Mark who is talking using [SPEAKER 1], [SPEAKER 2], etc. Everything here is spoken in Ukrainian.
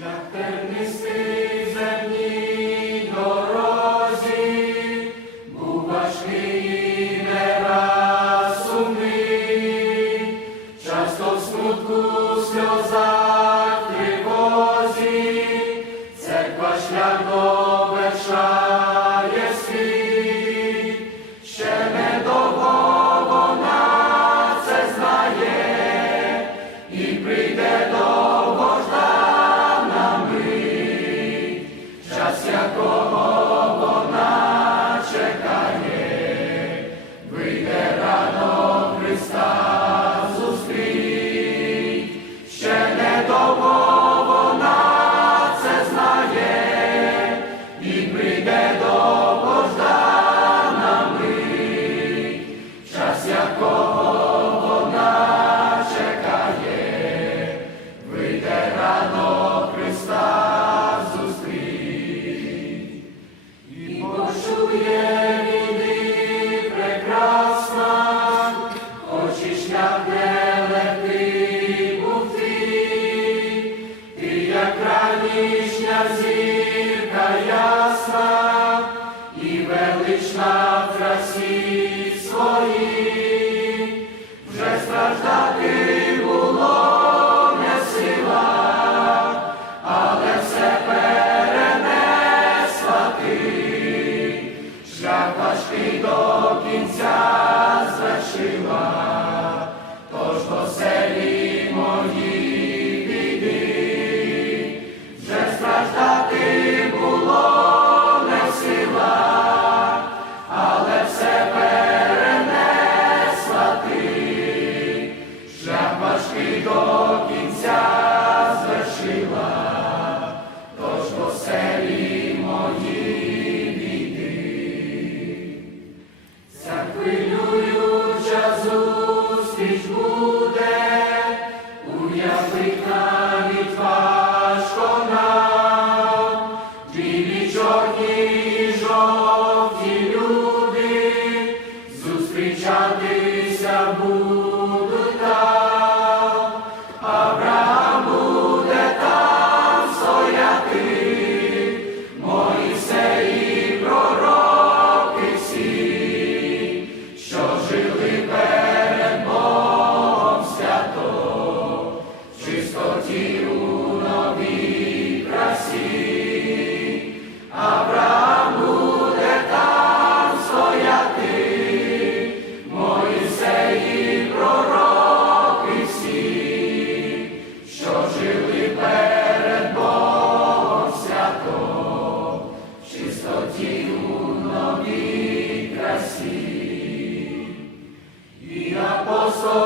[SPEAKER 1] La pernice ясна і велична в красі своїй, вже страждає. Amen. Apostle.